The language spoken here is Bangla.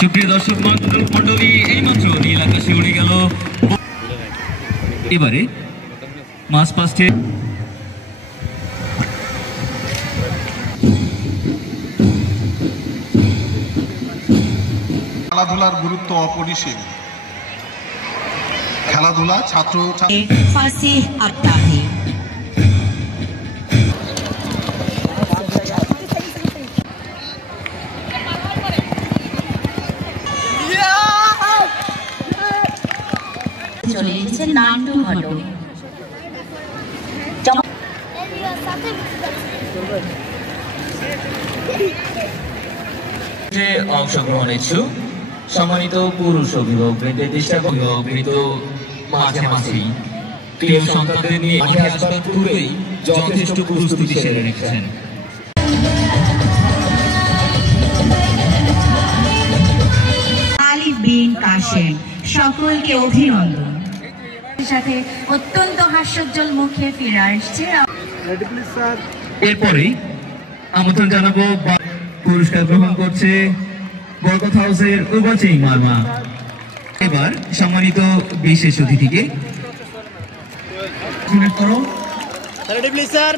সুপ্রিয় দর্শক মন্ডলী, এইমাত্র নীল আকাশে উড়ে গেল এবারে মাস পাস্টে খেলাধুলার গুরুত্ব অপরিসীম। খেলাধুলা ছাত্র ফাঁসি আটটা है। চলে এসেছে নান্টু ঘটক। অংশগ্রহণ ইচ্ছুক সম্মানিত পুরুষ অভিভাবকদের চেষ্টা অভিভাবকৃত মাঝামাঝি প্রিয় সন্তানদের নিয়ে মাঠে আসবার পূর্বেই যথেষ্ট প্রস্তুতি সেরে রেখেছেন। আলিফ বিন কাশেম সকলকে অভিনন্দন। সাথে অত্যন্ত হাস্যোজ্জ্বল মুখে ফিরে আসছে। এরপরেই আমন্ত্রণ জানাবো পুরস্কার গ্রহণ করছে বরকত হাউসের উবাচিং মারমা। এবার সম্মানিত বিশেষ অতিথিকে স্যার